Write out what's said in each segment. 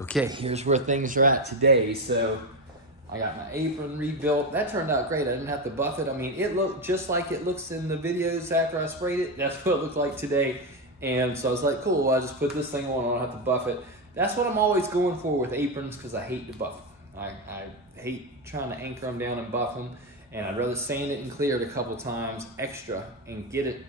Okay, here's where things are at today. So I got my apron rebuilt. That turned out great. I didn't have to buff it. I mean, it looked just like it looks in the videos after I sprayed it. That's what it looked like today. And so I was like, cool, well, I just put this thing on. I don't have to buff it. That's what I'm always going for with aprons because I hate to buff them. I hate trying to anchor them down and buff them. And I'd rather sand it and clear it a couple times extra and get it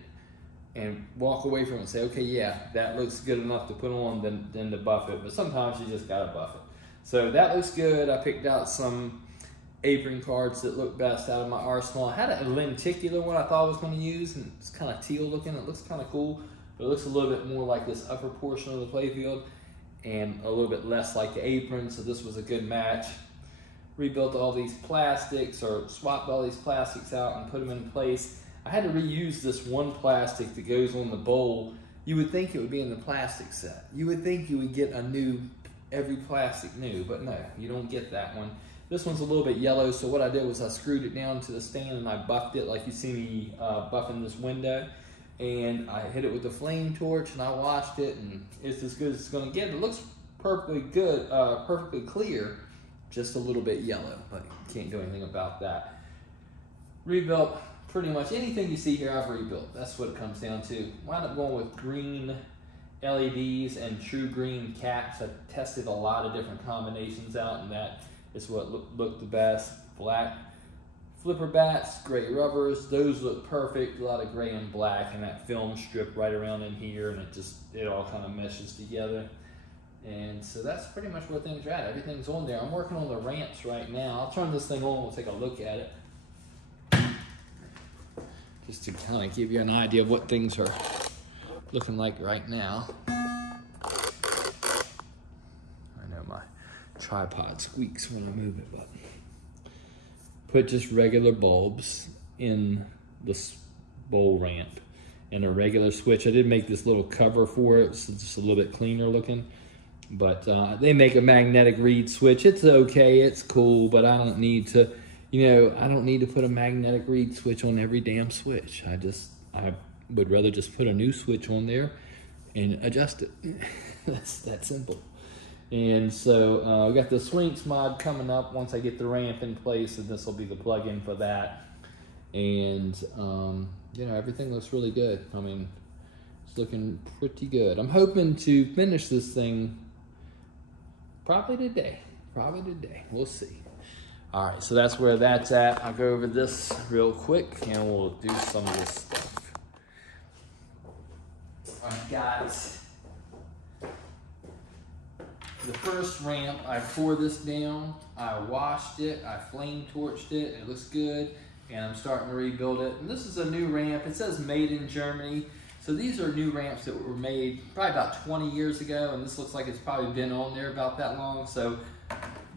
and walk away from it and say, okay, yeah, that looks good enough to put on than to buff it. But sometimes you just gotta buff it. So that looks good. I picked out some apron cards that look best out of my arsenal. I had a lenticular one I thought I was gonna use, and it's kind of teal looking. It looks kind of cool, but it looks a little bit more like this upper portion of the playfield and a little bit less like the apron, so this was a good match. Rebuilt all these plastics, or swapped all these plastics out and put them in place. I had to reuse this one plastic that goes on the bowl. You would think it would be in the plastic set. You would think you would get a new, every plastic new, but no, you don't get that one. This one's a little bit yellow, so what I did was I screwed it down to the stand and I buffed it like you see me buffing this window. And I hit it with the flame torch and I washed it, and it's as good as it's gonna get. It looks perfectly good, perfectly clear, just a little bit yellow, but can't do anything about that. Rebuilt pretty much anything you see here I've rebuilt. That's what it comes down to. Wound up going with green LEDs and true green caps. I tested a lot of different combinations out, and that is what looked the best. Black flipper bats, gray rubbers, those look perfect. A lot of gray and black, and that film strip right around in here, and it all kind of meshes together. And so that's pretty much where things are at. Everything's on there. I'm working on the ramps right now. I'll turn this thing on, we'll take a look at it. Just to kind of give you an idea of what things are looking like right now. I know my tripod squeaks when I move it, but put just regular bulbs in this bowl ramp and a regular switch. I did make this little cover for it, so it's just a little bit cleaner looking. But they make a magnetic reed switch. It's okay, it's cool, but I don't need to, I don't need to put a magnetic reed switch on every damn switch. I would rather just put a new switch on there and adjust it. That's that simple. And so we got the Swinks mod coming up once I get the ramp in place, and this will be the plug-in for that. And everything looks really good. I mean, it's looking pretty good. I'm hoping to finish this thing probably today. We'll see. All right, so that's where that's at. I'll go over this real quick and we'll do some of this stuff. I've got the first ramp. I tore this down, I washed it, I flame torched it, it looks good, and I'm starting to rebuild it. And this is a new ramp. It says made in Germany. So these are new ramps that were made probably about 20 years ago, and this looks like it's probably been on there about that long. So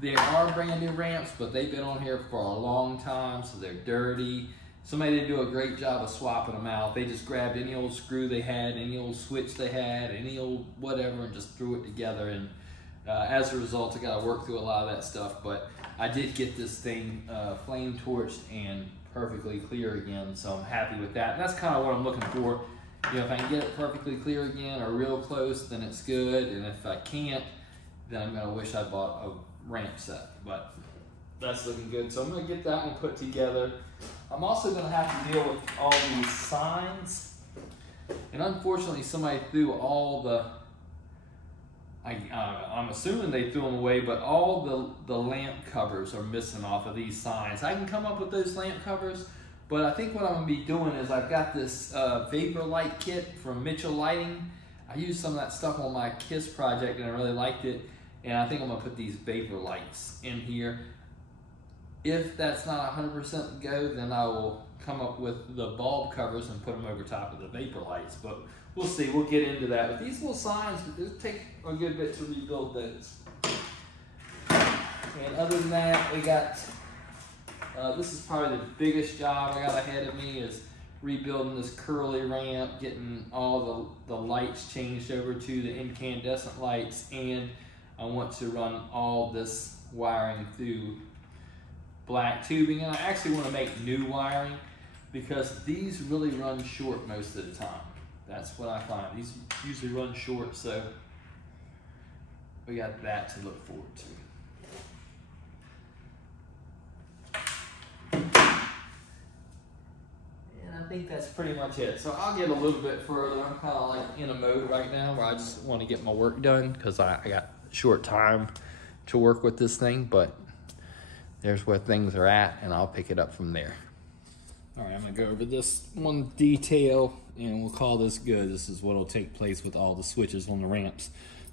they are brand new ramps, but they've been on here for a long time, so they're dirty. Somebody did do a great job of swapping them out. They just grabbed any old screw they had, any old switch they had, any old whatever, and just threw it together. And as a result, I got to work through a lot of that stuff, but I did get this thing flame torched and perfectly clear again, so I'm happy with that. And that's kind of what I'm looking for. If I can get it perfectly clear again or real close, then it's good. And if I can't, then I'm gonna wish I bought a ramp set, but that's looking good. So I'm gonna get that one put together. I'm also gonna have to deal with all these signs. And unfortunately, somebody threw all the, I'm assuming they threw them away, but all the lamp covers are missing off of these signs. I can come up with those lamp covers, but I think what I'm gonna be doing is I've got this vapor light kit from Mitchell Lighting. I used some of that stuff on my KISS project and I really liked it. And I think I'm gonna put these vapor lights in here. If that's not 100% go, then I will come up with the bulb covers and put them over top of the vapor lights. But we'll see, we'll get into that. But these little signs, it'll take a good bit to rebuild those. And other than that, we got, this is probably the biggest job I got ahead of me, is rebuilding this curly ramp, getting all the lights changed over to the incandescent lights, and I want to run all this wiring through black tubing. And I actually want to make new wiring because these really run short most of the time. That's what I find. These usually run short, so we got that to look forward to. And I think that's pretty much it. So I'll get a little bit further. I'm kind of like in a mode right now where I just want to get my work done because I got short time to work with this thing, but there's where things are at, and I'll pick it up from there. All right, I'm gonna go over this one detail, and we'll call this good. This is what will take place with all the switches on the ramps.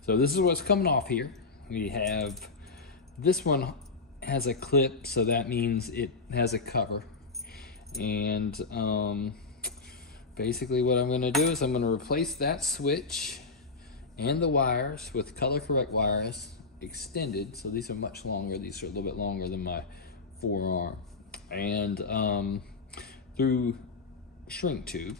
So this is what's coming off here. We have, this one has a clip, so that means it has a cover. And basically what I'm gonna do is I'm gonna replace that switch and the wires with color correct wires, extended. So these are much longer. These are a little bit longer than my forearm. And through shrink tube.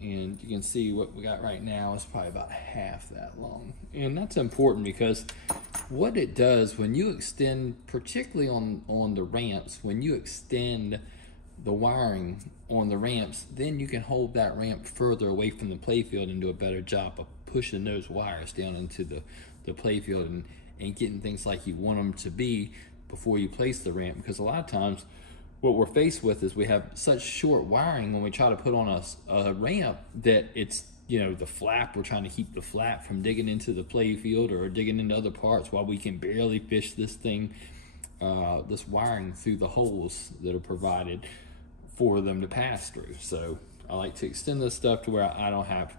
And you can see what we got right now is probably about half that long. And that's important because what it does when you extend, particularly on the ramps, when you extend the wiring on the ramps, then you can hold that ramp further away from the playfield and do a better job of pushing those wires down into the playfield and getting things like you want them to be before you place the ramp. Because a lot of times what we're faced with is we have such short wiring when we try to put on a ramp that it's, you know, the flap, we're trying to keep the flap from digging into the playfield or digging into other parts while we can barely fish this thing, this wiring through the holes that are provided for them to pass through. So I like to extend this stuff to where I don't have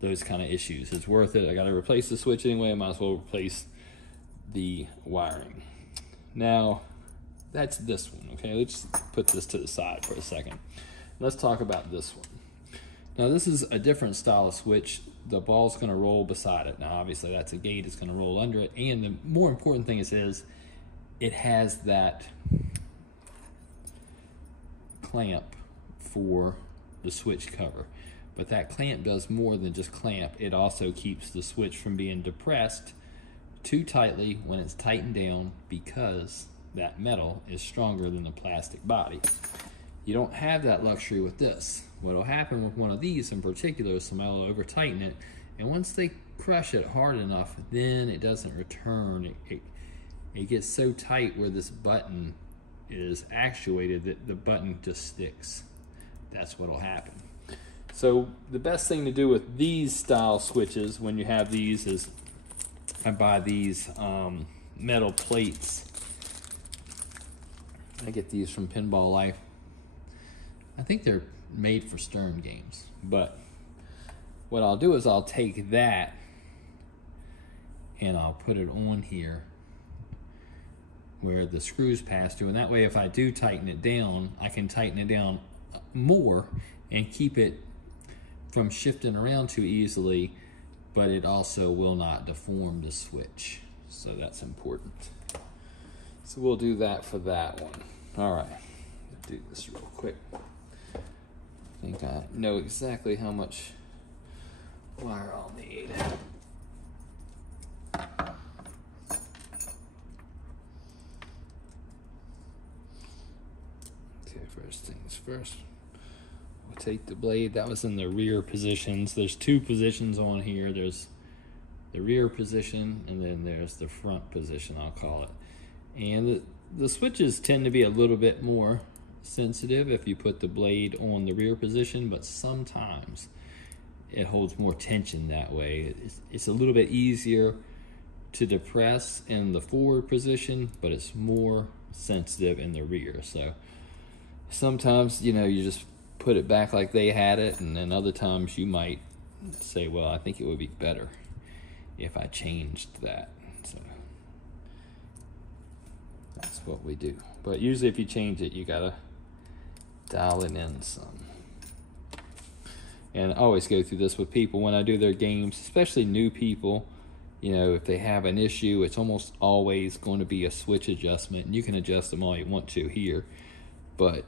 those kind of issues. It's worth it. I got to replace the switch anyway. I might as well replace the wiring. Now, that's this one, okay? Let's put this to the side for a second. Let's talk about this one. Now, this is a different style of switch. The ball's gonna roll beside it. Now, obviously, that's a gate. It's gonna roll under it. And the more important thing is it has that clamp for the switch cover. But that clamp does more than just clamp. It also keeps the switch from being depressed too tightly when it's tightened down, because that metal is stronger than the plastic body. You don't have that luxury with this. What will happen with one of these in particular is somebody will over tighten it, and once they crush it hard enough, then it doesn't return. It gets so tight where this button is actuated that the button just sticks. That's what will happen. So the best thing to do with these style switches when you have these is I buy these metal plates. I get these from Pinball Life. I think they're made for Stern games, but what I'll do is I'll take that and I'll put it on here where the screws pass through, and that way if I do tighten it down, I can tighten it down more and keep it from shifting around too easily, but it also will not deform the switch. So that's important. So we'll do that for that one. All right, let's do this real quick. I think I know exactly how much wire I'll need. Okay, first things first. We'll take the blade. That was in the rear positions. There's two positions on here. There's the rear position, and then there's the front position, I'll call it. And the switches tend to be a little bit more sensitive if you put the blade on the rear position, but sometimes it holds more tension that way. It's a little bit easier to depress in the forward position, but it's more sensitive in the rear. So sometimes, you know, you just put it back like they had it, and then other times you might say, well, I think it would be better if I changed that. So that's what we do. But usually if you change it, you gotta dial it in some. And I always go through this with people when I do their games, especially new people. You know, if they have an issue, it's almost always going to be a switch adjustment, and you can adjust them all you want to here. But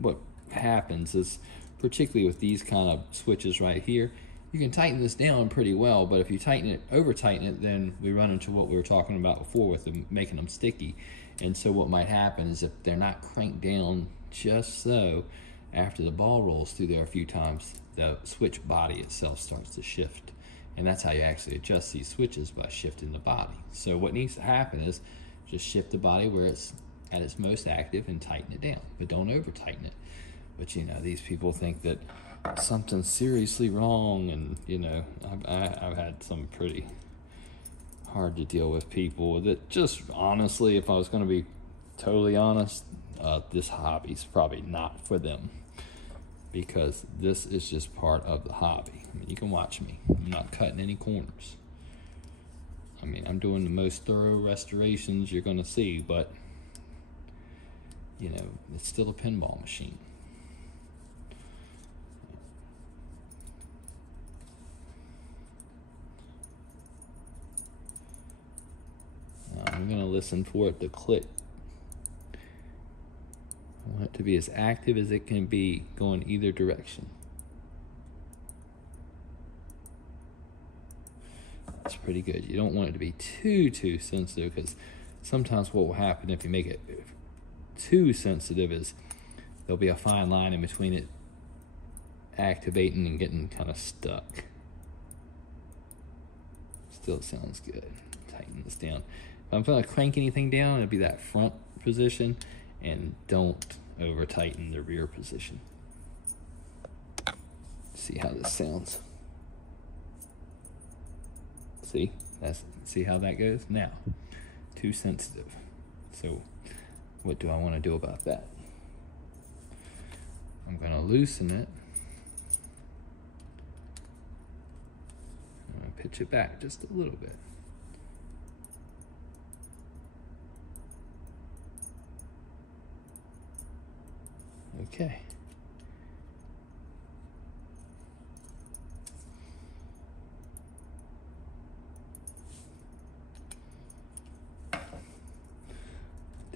what happens is, particularly with these kind of switches right here, you can tighten this down pretty well, but if you tighten it, over tighten it, then we run into what we were talking about before with them, making them sticky. And so what might happen is if they're not cranked down just so, after the ball rolls through there a few times, the switch body itself starts to shift, And that's how you actually adjust these switches, by shifting the body. So what needs to happen is just shift the body where it's at its most active and tighten it down, but don't over tighten it. But you know, these people think that something's seriously wrong, and you know, I've had some pretty hard to deal with people that just, honestly, if I was going to be totally honest, this hobby's probably not for them, because this is just part of the hobby. I mean, you can watch me. I'm not cutting any corners. I mean, I'm doing the most thorough restorations you're going to see, but you know, it's still a pinball machine. I'm going to listen for it to click. I want it to be as active as it can be, going either direction. That's pretty good. You don't want it to be too sensitive, because sometimes what will happen if you make it too sensitive is there'll be a fine line in between it activating and getting kind of stuck. Still sounds good. Tighten this down. If I'm going to crank anything down, it'll be that front position, and don't over tighten the rear position. See how this sounds. See how that goes? Now, too sensitive. So what do I want to do about that? I'm going to loosen it. I'm going to pitch it back just a little bit. Okay.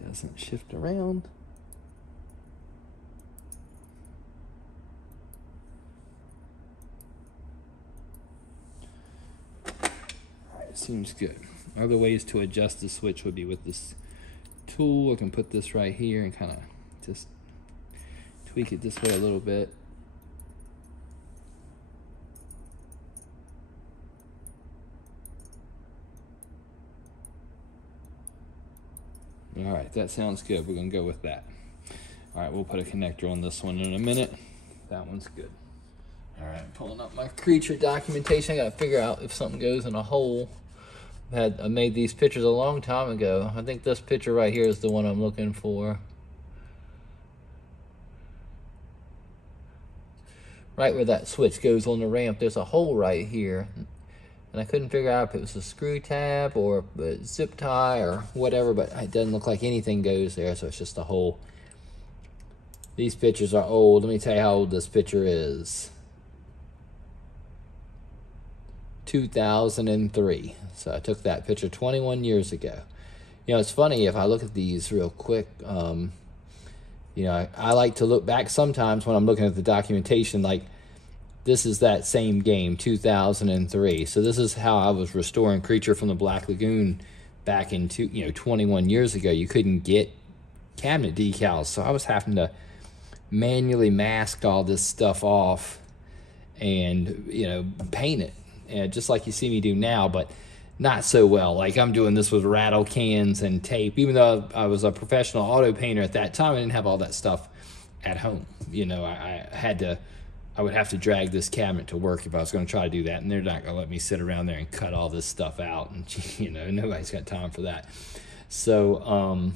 Doesn't shift around. Alright, seems good. Other ways to adjust the switch would be with this tool. I can put this right here and kind of just tweak it this way a little bit. All right, that sounds good. We're gonna go with that. All right, we'll put a connector on this one in a minute. That one's good. All right, pulling up my creature documentation. I gotta figure out if something goes in a hole. I made these pictures a long time ago. I think this picture right here is the one I'm looking for. Right where that switch goes on the ramp, there's a hole right here. And I couldn't figure out if it was a screw tab or a zip tie or whatever, but it doesn't look like anything goes there, so it's just a hole. These pictures are old. Let me tell you how old this picture is. 2003. So I took that picture 21 years ago. You know, it's funny, if I look at these real quick, you know, I like to look back sometimes when I'm looking at the documentation, like this is that same game, 2003. So this is how I was restoring Creature from the Black Lagoon back in 21 years ago. You couldn't get cabinet decals, so I was having to manually mask all this stuff off and, you know, paint it, and just like you see me do now, but not so well. Like I'm doing this with rattle cans and tape. Even though I was a professional auto painter at that time, I didn't have all that stuff at home. You know, I would have to drag this cabinet to work if I was going to try to do that, and they're not going to let me sit around there and cut all this stuff out, and you know, nobody's got time for that. So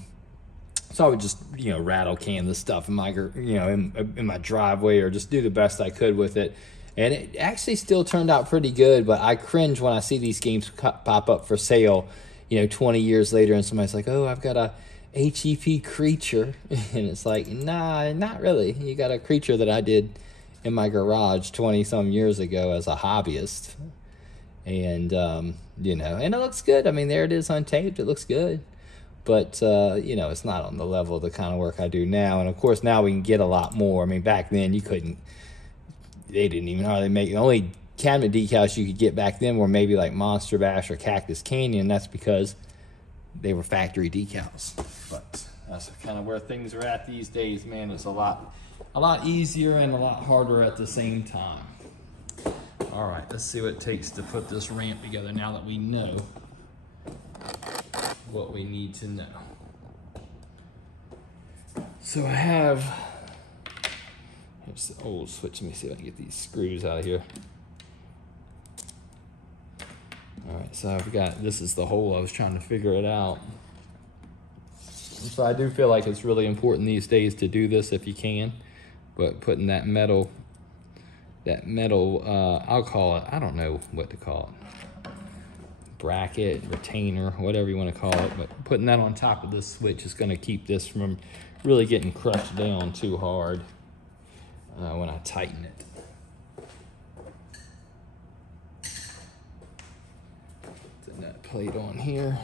so I would just, you know, rattle can this stuff in my, you know, in my driveway, or just do the best I could with it. And it actually still turned out pretty good, but I cringe when I see these games pop up for sale, you know, 20 years later, and somebody's like, oh, I've got a HEP Creature. And it's like, nah, not really. You got a Creature that I did in my garage 20-some years ago as a hobbyist. And, you know, and it looks good. I mean, there it is untaped. It looks good. But, you know, it's not on the level of the kind of work I do now. And, of course, now we can get a lot more. I mean, back then you couldn't. They didn't even hardly make, the only cabinet decals you could get back then were maybe like Monster Bash or Cactus Canyon. That's because they were factory decals. But that's kind of where things are at these days, man. It's a lot easier and a lot harder at the same time. All All right, let's see what it takes to put this ramp together now that we know what we need to know. So I have, here's the old switch. Let me see if I can get these screws out of here. All right, so I've got, this is the hole. I was trying to figure it out. So I do feel like it's really important these days to do this if you can, but putting that metal, I'll call it, I don't know what to call it. Bracket, retainer, whatever you want to call it, but putting that on top of this switch is going to keep this from really getting crushed down too hard when I tighten it. Put that plate on here.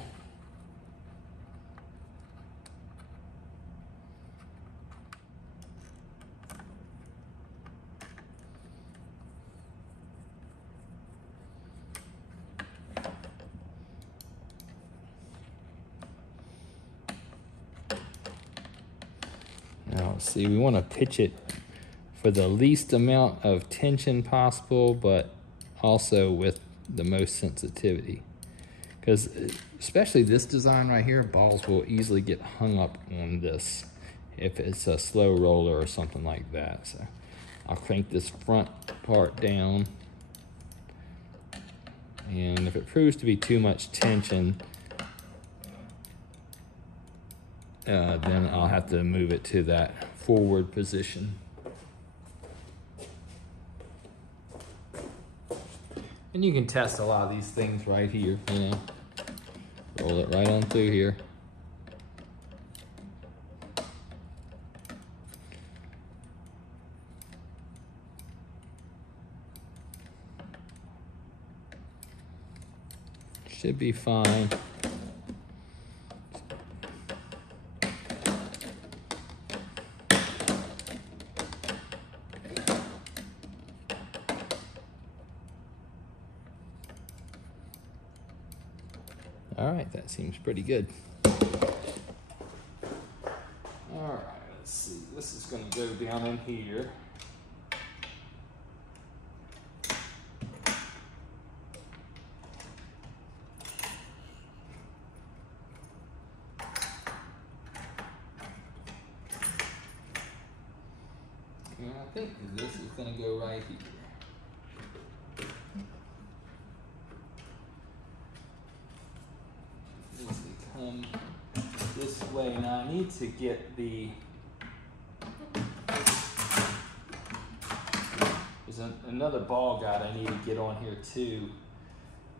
Now, see, we want to pitch it for the least amount of tension possible, but also with the most sensitivity. Because especially this design right here, balls will easily get hung up on this if it's a slow roller or something like that. So I'll crank this front part down. And if it proves to be too much tension, then I'll have to move it to that forward position. And you can test a lot of these things right here, you know. Roll it right on through here. Should be fine. All right, that seems pretty good. All right, let's see. This is going to go down in here. And I think this is going to go right here. Come this way. Now I need to get the, there's another ball guide I need to get on here too.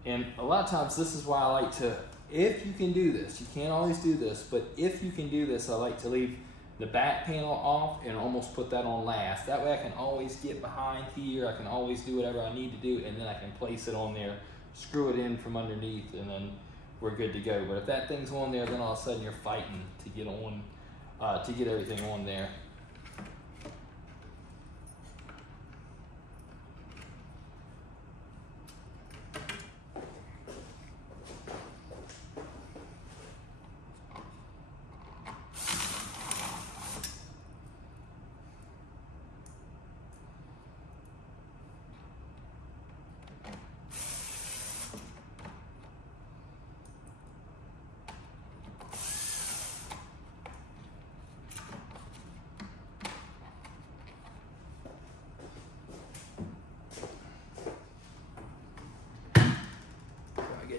And a lot of times this is why I like to, if you can do this, you can't always do this, but if you can do this, I like to leave the back panel off and almost put that on last. That way I can always get behind here, I can always do whatever I need to do, and then I can place it on there, screw it in from underneath, and then we're good to go. But if that thing's on there, then all of a sudden you're fighting to get on, to get everything on there.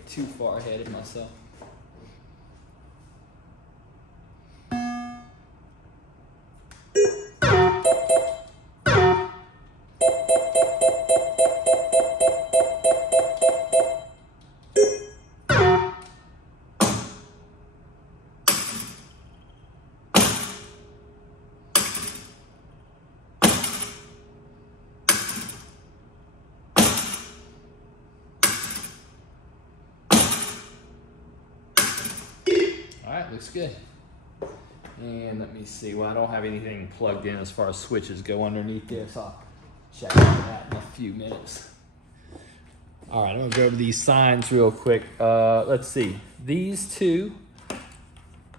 Too far ahead of myself. All right, looks good. And let me see. Well, I don't have anything plugged in as far as switches go underneath there, so I'll check that in a few minutes. All right, I'm gonna go over these signs real quick. Let's see. These two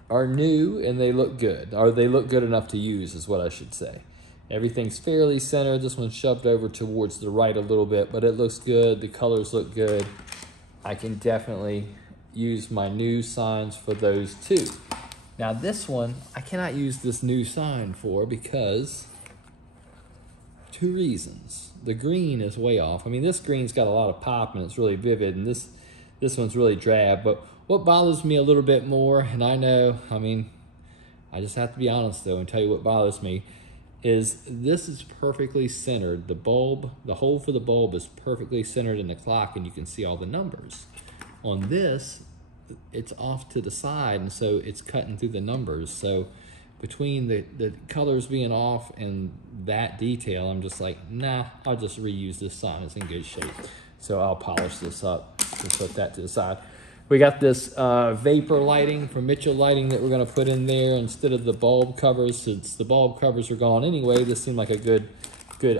are new and they look good, or they look good enough to use is what I should say. Everything's fairly centered. This one's shoved over towards the right a little bit, but it looks good. The colors look good. I can definitely use my new signs for those too. Now this one, I cannot use this new sign for because 2 reasons. The green is way off. I mean, this green's got a lot of pop and it's really vivid, and this one's really drab. But what bothers me a little bit more, and I know, I mean, I just have to be honest though and tell you what bothers me, is this is perfectly centered. The bulb, the hole for the bulb is perfectly centered in the clock, and you can see all the numbers. On this, it's off to the side, and so it's cutting through the numbers. So between the colors being off and that detail, I'm just like, nah, I'll just reuse this sign. It's in good shape. So I'll polish this up and put that to the side. We got this vapor lighting from Mitchell Lighting that we're gonna put in there instead of the bulb covers. Since the bulb covers are gone anyway, this seemed like a good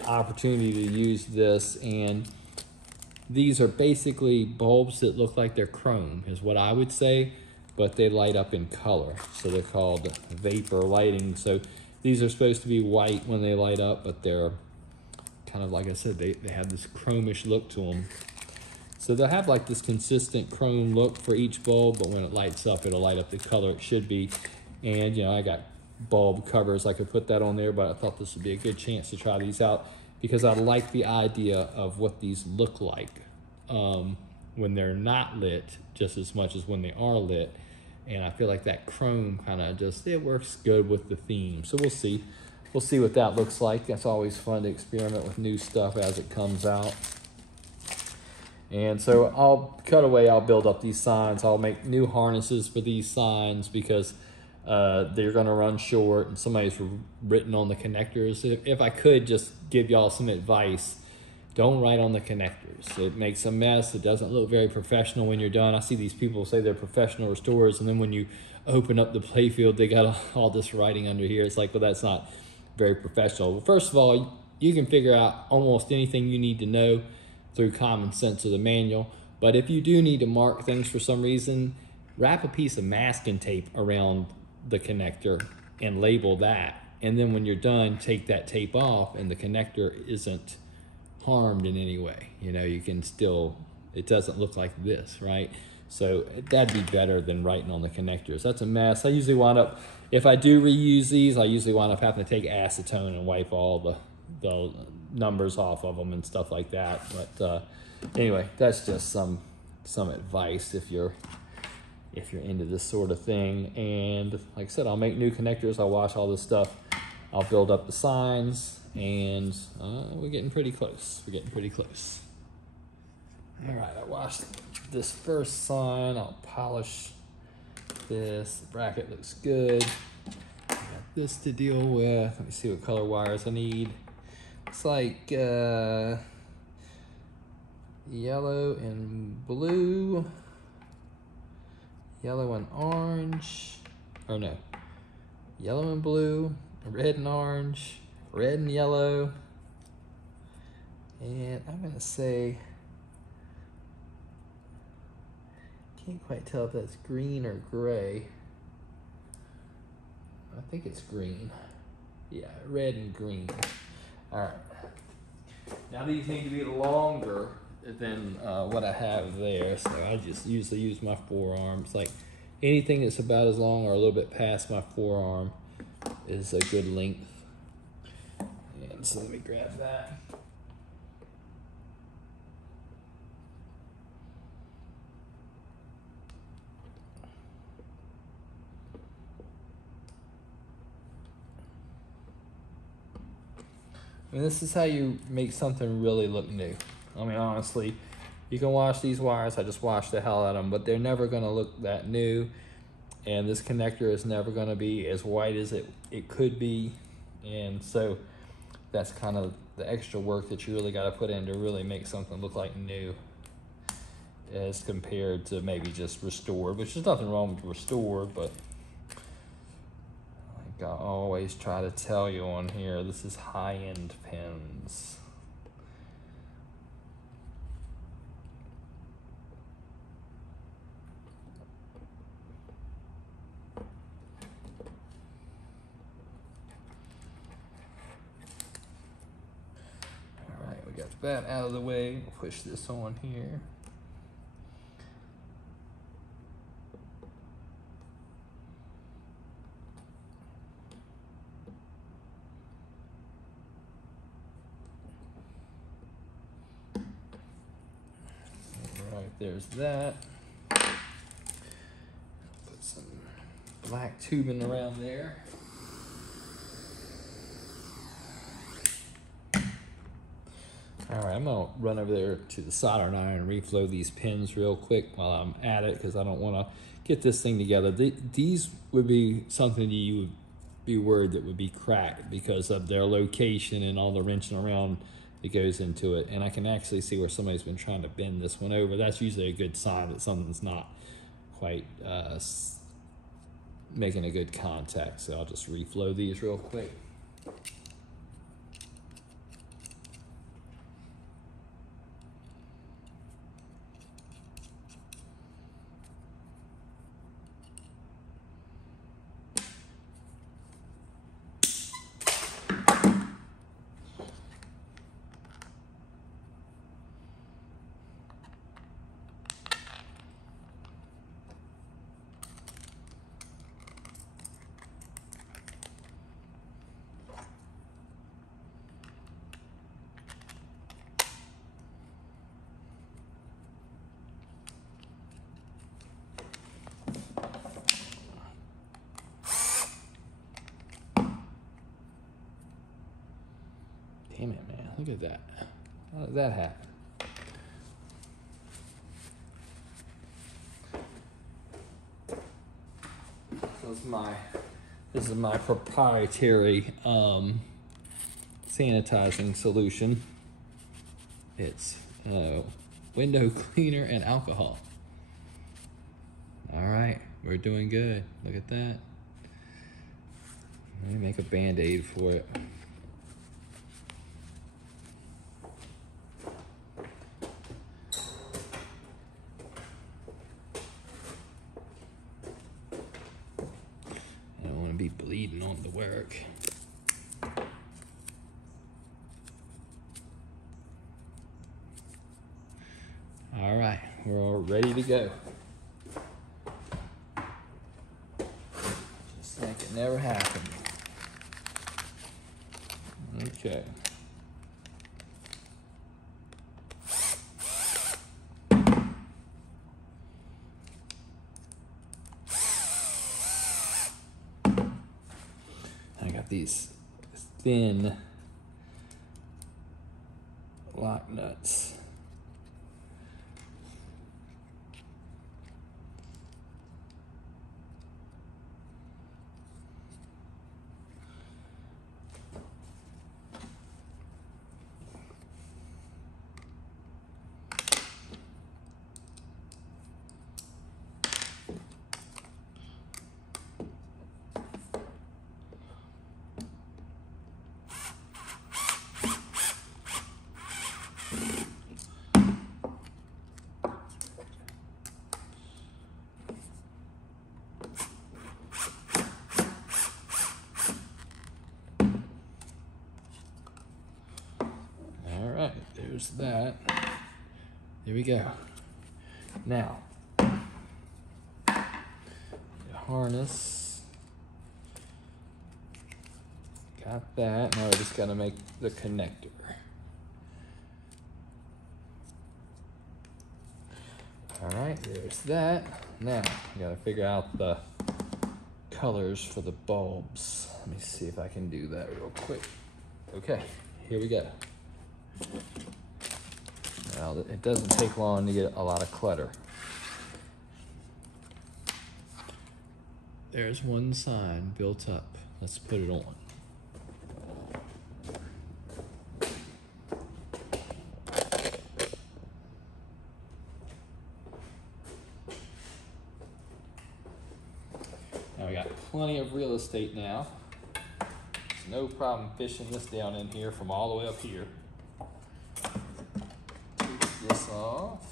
opportunity to use this. And these are basically bulbs that look like they're chrome, is what I would say, but they light up in color. So they're called vapor lighting. So these are supposed to be white when they light up, but they're kind of, like I said, they have this chromish look to them. So they'll have like this consistent chrome look for each bulb, but when it lights up, it'll light up the color it should be. And, you know, I got bulb covers. I could put that on there, but I thought this would be a good chance to try these out because I like the idea of what these look like when they're not lit just as much as when they are lit. And I feel like that chrome kind of just, it works good with the theme. So we'll see. We'll see what that looks like. That's always fun to experiment with new stuff as it comes out. And so I'll build up these signs. I'll make new harnesses for these signs because they're gonna run short, and somebody's written on the connectors. If I could just give y'all some advice, don't write on the connectors. It makes a mess. It doesn't look very professional when you're done. I see these people say they're professional restorers, and then when you open up the playfield, they got all this writing under here. It's like, well, that's not very professional. Well, first of all, you can figure out almost anything you need to know through common sense of the manual. But if you do need to mark things for some reason, wrap a piece of masking tape around the connector and label that. And then when you're done, take that tape off and the connector isn't harmed in any way. You know, you can still, it doesn't look like this, right? So that'd be better than writing on the connectors. That's a mess. I usually wind up, if I do reuse these, I usually wind up having to take acetone and wipe all the numbers off of them and stuff like that. But anyway, that's just some advice if you're into this sort of thing. And like I said, I'll make new connectors. I'll wash all this stuff. I'll build up the signs, and we're getting pretty close. We're getting pretty close. All right, I washed this first sign. I'll polish this. The bracket looks good. I got this to deal with. Let me see what color wires I need. It's like yellow and blue, yellow and orange, or no, yellow and blue, red and orange, red and yellow, and I'm gonna say, can't quite tell if that's green or gray. I think it's green. Yeah, red and green. All right. Now these need to be longer than what I have there, so I just usually use my forearm. It's like anything that's about as long or a little bit past my forearm is a good length. And so let me grab that. And this is how you make something really look new. I mean, honestly, you can wash these wires. I just washed the hell out of them, but they're never gonna look that new. And this connector is never gonna be as white as it could be. And so that's kind of the extra work that you really gotta put in to really make something look like new as compared to maybe just restored, which there's nothing wrong with restored, but I always try to tell you on here, this is high-end pens. that out of the way. Push this on here. All right, there's that. Put some black tubing around there. All right, I'm gonna run over there to the soldering iron and reflow these pins real quick while I'm at it, because I don't wanna get this thing together. These would be something you would be worried that would be cracked because of their location and all the wrenching around that goes into it. And I can actually see where somebody's been trying to bend this one over. That's usually a good sign that something's not quite making a good contact. So I'll just reflow these real quick. Damn it, man. Look at that. How did that happen? So this is my proprietary sanitizing solution. It's window cleaner and alcohol. All right, we're doing good. Look at that. Let me make a Band-Aid for it. Be bleeding on the work. All right, we're all ready to go. Just like it never happened. Okay. These thin lock nuts. There's that. There we go. Now, the harness. Got that. Now I just gotta make the connector. All right, there's that. Now, I gotta figure out the colors for the bulbs. Let me see if I can do that real quick. Okay, here we go. Now, it doesn't take long to get a lot of clutter. There's one sign built up. Let's put it on. Now we got plenty of real estate now. There's no problem fishing this down in here from all the way up here. This off.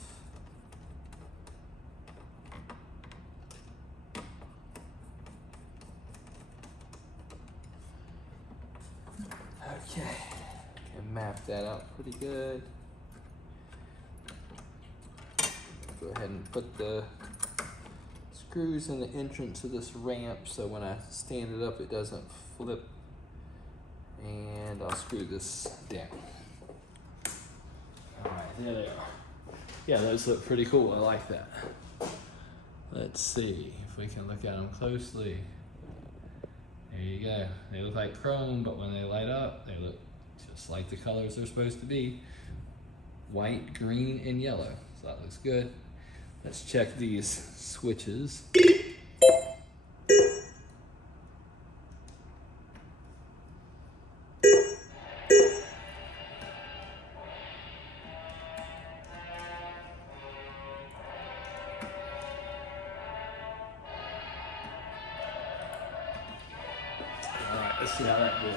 Okay, can map that out pretty good. Go ahead and put the screws in the entrance of this ramp so when I stand it up it doesn't flip. And I'll screw this down. Alright, there they are. Yeah, those look pretty cool. I like that. Let's see if we can look at them closely. There you go. They look like chrome, but when they light up, they look just like the colors they're supposed to be. White, green, and yellow. So that looks good. Let's check these switches. Alright, let's see how that goes.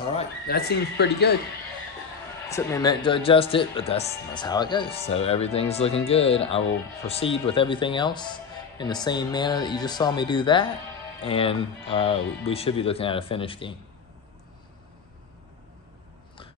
All right, that seems pretty good. Took me a minute to adjust it, but that's how it goes. So everything's looking good. I will proceed with everything else in the same manner that you just saw me do that, and we should be looking at a finished game.